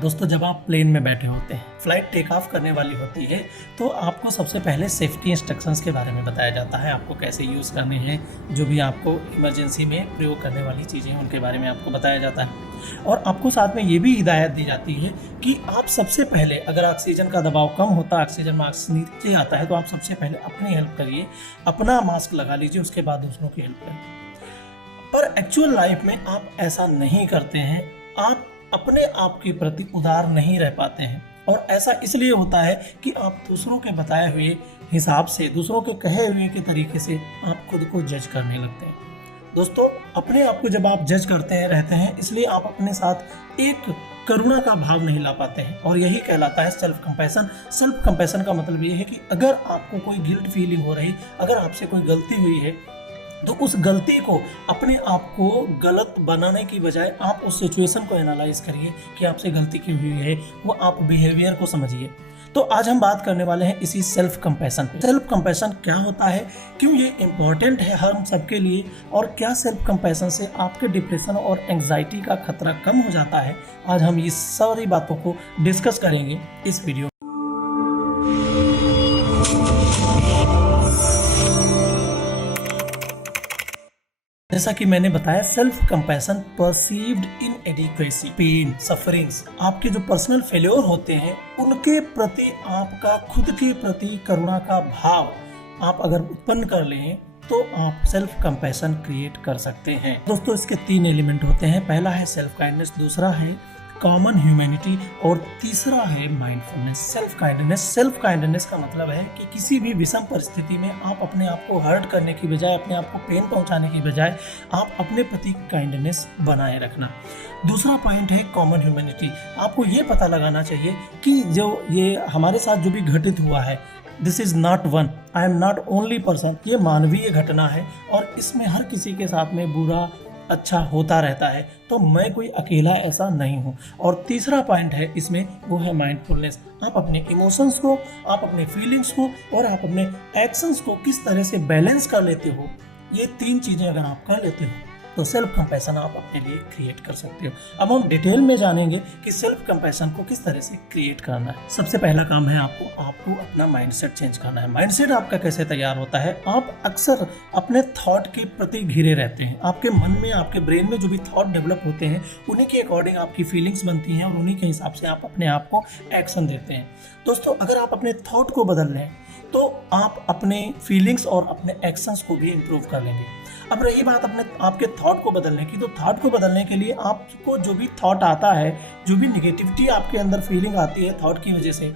दोस्तों, जब आप प्लेन में बैठे होते हैं, फ्लाइट टेक ऑफ करने वाली होती है, तो आपको सबसे पहले सेफ्टी इंस्ट्रक्शंस के बारे में बताया जाता है। आपको कैसे यूज़ करने हैं, जो भी आपको इमरजेंसी में प्रयोग करने वाली चीज़ें हैं उनके बारे में आपको बताया जाता है। और आपको साथ में ये भी हिदायत दी जाती है कि आप सबसे पहले, अगर ऑक्सीजन का दबाव कम होता है, ऑक्सीजन मास्क नीचे आता है, तो आप सबसे पहले अपनी हेल्प करिए, अपना मास्क लगा लीजिए, उसके बाद दूसरों की हेल्प करिए। पर एक्चुअल लाइफ में आप ऐसा नहीं करते हैं। आप अपने आप के प्रति उदार नहीं रह पाते हैं, और ऐसा इसलिए होता है कि आप दूसरों के बताए हुए हिसाब से, दूसरों के कहे हुए के तरीके से आप खुद को जज करने लगते हैं। दोस्तों, अपने आप को जब आप जज करते हैं रहते हैं, इसलिए आप अपने साथ एक करुणा का भाव नहीं ला पाते हैं, और यही कहलाता है सेल्फ कंपैशन। सेल्फ कंपैशन का मतलब ये है कि अगर आपको कोई गिल्ट फीलिंग हो रही, अगर आपसे कोई गलती हुई है, तो उस गलती को, अपने आप को गलत बनाने की बजाय आप उस सिचुएशन को एनालाइज करिए कि आपसे गलती क्यों हुई है, वो आप बिहेवियर को समझिए। तो आज हम बात करने वाले हैं इसी सेल्फ कंपैशन पे। सेल्फ कंपैशन क्या होता है, क्यों ये इम्पॉर्टेंट है हम सबके लिए, और क्या सेल्फ कंपैशन से आपके डिप्रेशन और एंग्जाइटी का खतरा कम हो जाता है। आज हम इस सारी बातों को डिस्कस करेंगे इस वीडियो। जैसा कि मैंने बताया, self compassion perceived inadequacy, pain, sufferings, आपके जो पर्सनल फेल्योर होते हैं उनके प्रति आपका खुद के प्रति करुणा का भाव आप अगर उत्पन्न कर लें, तो आप सेल्फ कंपैशन क्रिएट कर सकते हैं। दोस्तों, इसके 3 एलिमेंट होते हैं। पहला है सेल्फ काइंडनेस, दूसरा है कॉमन ह्यूमैनिटी, और तीसरा है माइंडफुलनेस। सेल्फ काइंडनेस का मतलब है कि किसी भी विषम परिस्थिति में आप अपने आप को हर्ट करने की बजाय, अपने आप को पेन पहुंचाने की बजाय, आप अपने प्रति काइंडनेस बनाए रखना। दूसरा पॉइंट है कॉमन ह्यूमैनिटी। आपको ये पता लगाना चाहिए कि जो ये हमारे साथ जो भी घटित हुआ है, this is not one, I am not only person, ये मानवीय घटना है, और इसमें हर किसी के साथ में बुरा अच्छा होता रहता है, तो मैं कोई अकेला ऐसा नहीं हूँ। और तीसरा पॉइंट है इसमें, वो है माइंडफुलनेस। आप अपने इमोशंस को, आप अपने फीलिंग्स को, और आप अपने एक्शंस को किस तरह से बैलेंस कर लेते हो, ये 3 चीज़ें अगर आप कर लेते हो, तो सेल्फ कंपैशन आप अपने लिए क्रिएट कर सकते हो। अब हम डिटेल में जानेंगे कि सेल्फ कंपैशन को किस तरह से क्रिएट करना है। सबसे पहला काम है आपको अपना माइंडसेट चेंज करना है। माइंडसेट आपका कैसे तैयार होता है? आप अक्सर अपने थॉट के प्रति घिरे रहते हैं। आपके मन में, आपके ब्रेन में जो भी थॉट डेवलप होते हैं, उन्हीं के अकॉर्डिंग आपकी फीलिंग्स बनती हैं, और उन्हीं के हिसाब से आप अपने आप को एक्शन देते हैं। दोस्तों, अगर आप अपने थॉट को बदल लें, तो आप अपने फीलिंग्स और अपने एक्शंस को भी इम्प्रूव कर लेंगे। अब रही बात आपके थॉट को बदलने की, तो थॉट को बदलने के लिए आपको जो भी थॉट आता है, जो भी निगेटिविटी आपके अंदर फीलिंग आती है थॉट की वजह से,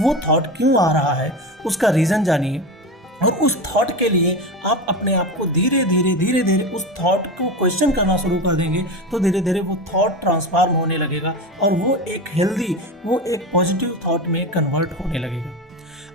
वो थॉट क्यों आ रहा है, उसका रीज़न जानिए, और उस थॉट के लिए आप अपने आप को धीरे धीरे उस थॉट को क्वेश्चन करना शुरू कर देंगे, तो धीरे धीरे वो थॉट ट्रांसफॉर्म होने लगेगा, और वो एक हेल्दी, वो एक पॉजिटिव थॉट में कन्वर्ट होने लगेगा।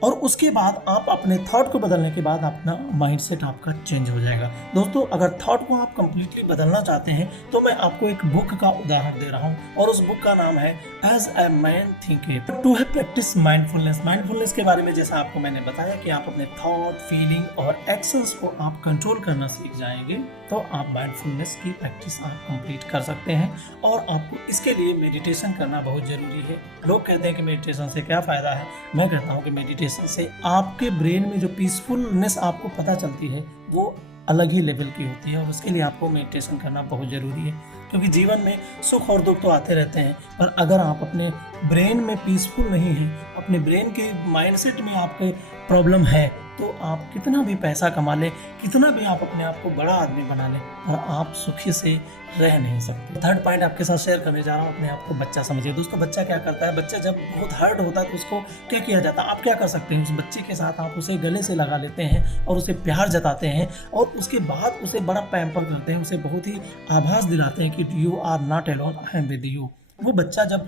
और उसके बाद आप अपने थॉट को बदलने के बाद अपना माइंडसेट आपका चेंज हो जाएगा। दोस्तों, अगर थॉट को आप कंप्लीटली बदलना चाहते हैं, तो मैं आपको एक बुक का उदाहरण दे रहा हूं, और उस बुक का नाम है as a man thinketh to have practice mindfulness. Mindfulness के बारे में जैसा आपको मैंने बताया कि आप अपने थॉट, फीलिंग और एक्शंस को आप कंट्रोल करना सीख जाएंगे, तो आप माइंडफुलनेस की प्रैक्टिस आप कंप्लीट कर सकते हैं। और आपको इसके लिए मेडिटेशन करना बहुत जरूरी है। लोग कहते हैं कि मेडिटेशन से क्या फ़ायदा है। मैं कहता हूँ कि मेडिटेशन से आपके ब्रेन में जो पीसफुलनेस आपको पता चलती है, वो अलग ही लेवल की होती है, और उसके लिए आपको मेडिटेशन करना बहुत ज़रूरी है। क्योंकि जीवन में सुख और दुख तो आते रहते हैं, पर अगर आप अपने ब्रेन में पीसफुल नहीं हैं, अपने ब्रेन के माइंडसेट में आपके प्रॉब्लम है, तो आप कितना भी पैसा कमा लें, कितना भी आप अपने आप को बड़ा आदमी बना लें, पर आप सुखी से रह नहीं सकते। थर्ड पॉइंट आपके साथ शेयर करने जा रहा हूँ, अपने आप को बच्चा समझिए। दोस्तों, बच्चा क्या करता है? बच्चा जब बहुत हर्ट होता है, तो उसको क्या किया जाता है? आप क्या कर सकते हैं? उस बच्चे के साथ आप उसे गले से लगा लेते हैं, और उसे प्यार जताते हैं, और उसके बाद उसे बड़ा पैम्पर करते हैं, उसे बहुत ही आभास दिलाते हैं कि you are not alone, I am with you. वो बच्चा जब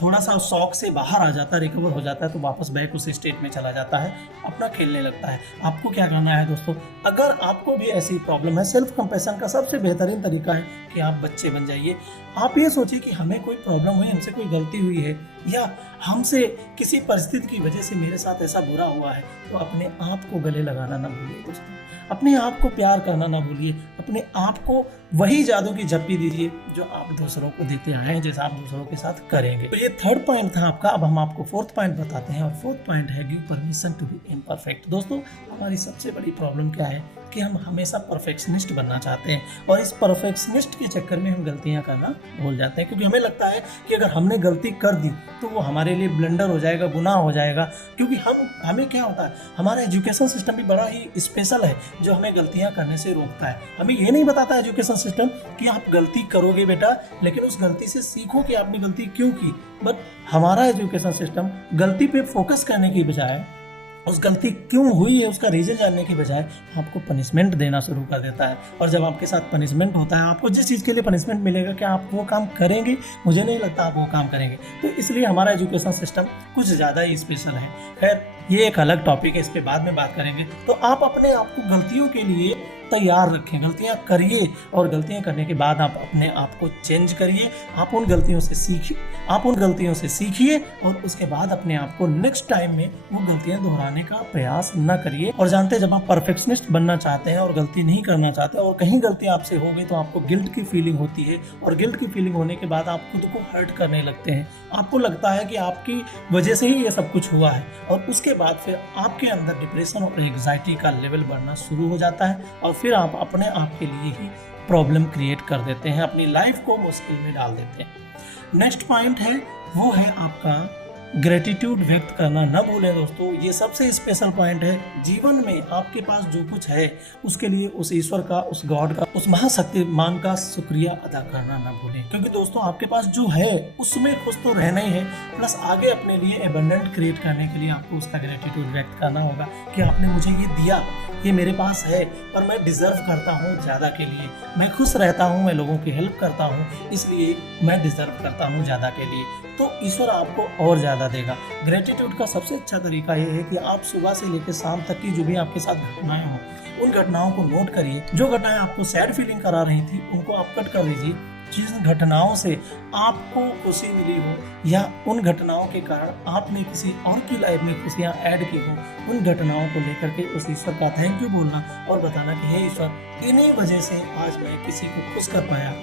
थोड़ा सा शौक से बाहर आ जाता है, रिकवर हो जाता है, तो वापस बैक उस स्टेट में चला जाता है, अपना खेलने लगता है। आपको क्या करना है दोस्तों? अगर आपको भी ऐसी प्रॉब्लम है, सेल्फ कंपैशन का सबसे बेहतरीन तरीका है कि आप बच्चे बन जाइए। आप ये सोचिए कि हमें कोई प्रॉब्लम हुई, हमसे कोई गलती हुई है या हमसे किसी परिस्थिति की वजह से मेरे साथ ऐसा बुरा हुआ है, तो अपने आप को गले लगाना ना भूलिए दोस्तों, अपने आप को प्यार करना ना भूलिए, अपने आप को वही जादू की झप्पी दीजिए जो आप दूसरों को देते आए हैं, जैसा आप दूसरों के साथ करेंगे। तो ये थर्ड पॉइंट था आपका। अब हम आपको फोर्थ पॉइंट बताते हैं और फोर्थ पॉइंट है give permission to be imperfect. दोस्तों, हमारी सबसे बड़ी प्रॉब्लम क्या है कि हम हमेशा परफेक्शनिस्ट बनना चाहते हैं और इस परफेक्शनिस्ट के चक्कर में हम गलतियां करना भूल जाते हैं, क्योंकि हमें लगता है कि अगर हमने गलती कर दी तो वो हमारे लिए ब्लंडर हो जाएगा, गुनाह हो जाएगा। क्योंकि हमें क्या होता है, हमारा एजुकेशन सिस्टम भी बड़ा ही स्पेशल है जो हमें गलतियां करने से रोकता है। हमें ये नहीं बताता एजुकेशन सिस्टम कि आप गलती करोगे बेटा, लेकिन उस गलती से सीखो कि आपने गलती क्यों की। बट हमारा एजुकेशन सिस्टम गलती पे फोकस करने की बजाय, उस गलती क्यों हुई है उसका रीजन जानने की बजाय आपको पनिशमेंट देना शुरू कर देता है। और जब आपके साथ पनिशमेंट होता है, आपको जिस चीज़ के लिए पनिशमेंट मिलेगा, क्या आप वो काम करेंगे? मुझे नहीं लगता आप वो काम करेंगे। तो इसलिए हमारा एजुकेशन सिस्टम कुछ ज़्यादा ही स्पेशल है। खैर, ये एक अलग टॉपिक है, इस पर बाद में बात करेंगे। तो आप अपने आप को गलतियों के लिए तैयार रखें, गलतियां करिए और गलतियां करने के बाद आप अपने आप को चेंज करिए। आप उन गलतियों से सीखिए और उसके बाद अपने आप को नेक्स्ट टाइम में वो गलतियां दोहराने का प्रयास न करिए। और जानते हैं, जब आप परफेक्शनिस्ट बनना चाहते हैं और गलती नहीं करना चाहते और कहीं गलती आपसे हो गई तो आपको गिल्ट की फीलिंग होती है और गिल्ट की फीलिंग होने के बाद आप खुद को हर्ट करने लगते हैं। आपको लगता है कि आपकी वजह से ही ये सब कुछ हुआ है और उसके बाद फिर आपके अंदर डिप्रेशन और एंग्जाइटी का लेवल बढ़ना शुरू हो जाता है और फिर आप अपने आप के लिए ही प्रॉब्लम क्रिएट कर देते हैं, अपनी लाइफ को मुश्किल में डाल देते हैं। नेक्स्ट पॉइंट है, वो है आपका ग्रेटिट्यूड व्यक्त करना न भूलें दोस्तों। ये सबसे स्पेशल पॉइंट है। जीवन में आपके पास जो कुछ है उसके लिए उस ईश्वर का, उस गॉड का, उस महाशक्तिमान का शुक्रिया अदा करना न भूलें। क्योंकि दोस्तों, आपके पास जो है उसमें खुश तो रहना ही है, प्लस आगे अपने लिए एबंडेंट क्रिएट करने के लिए आपको उसका ग्रेटिट्यूड व्यक्त करना होगा कि आपने मुझे ये दिया, ये मेरे पास है और मैं डिजर्व करता हूँ ज़्यादा के लिए। मैं खुश रहता हूँ, मैं लोगों की हेल्प करता हूँ, इसलिए मैं डिजर्व करता हूँ ज़्यादा के लिए। तो ईश्वर आपको और ज़्यादा देगा। ग्रेटिट्यूड का सबसे अच्छा तरीका ये है कि आप सुबह से लेकर शाम तक की जो भी आपके साथ घटनाएं हों, उन घटनाओं को नोट करिए। जो घटनाएं आपको सैड फीलिंग करा रही थी उनको आप कट कर दीजिए। जिन घटनाओं से आपको खुशी मिली हो या उन घटनाओं के कारण आपने किसी और की लाइफ में खुशियाँ ऐड की हो, उन घटनाओं को लेकर के उस ईश्वर का थैंक यू बोलना और बताना कि हे ईश्वर, इन्हीं वजह से आज मैं किसी को खुश कर पाया,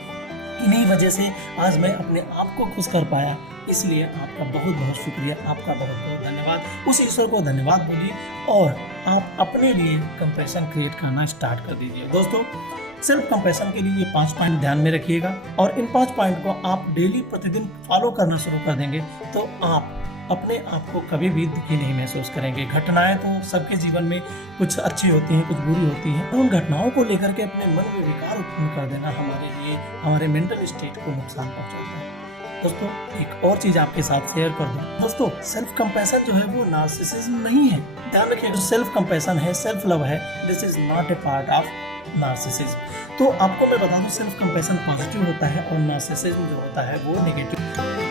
इन्हीं वजह से आज मैं अपने आप को खुश कर पाया, इसलिए आपका बहुत बहुत शुक्रिया, आपका बहुत बहुत धन्यवाद। उस ईश्वर को धन्यवाद बोलिए और आप अपने लिए कंपैशन क्रिएट करना स्टार्ट कर दीजिए। दोस्तों, सेल्फ कंपैशन के लिए ये 5 पॉइंट ध्यान में रखिएगा और इन 5 पॉइंट को आप डेली प्रतिदिन फॉलो करना शुरू कर देंगे तो आप अपने आप को कभी भी दुखी नहीं महसूस करेंगे। घटनाएं तो सबके जीवन में कुछ अच्छी होती हैं, कुछ बुरी होती हैं। उन घटनाओं को लेकर के अपने मन में विकार उत्पन्न कर देना हमारे लिए, हमारे मेंटल स्टेट को नुकसान पहुंचाता है। दोस्तों, एक और चीज आपके साथ शेयर कर दूं। दोस्तों, सेल्फ कंपैशन जो है वो नार्सिसिज्म नहीं है। ध्यान रखिए, जो सेल्फ कंपैशन है, सेल्फ लव है, this is not a part of narcissism. तो आपको मैं बता दूं, सेल्फ कंपैशन पॉजिटिव होता है और नार्सिसिज्म जो होता है वो नेगेटिव।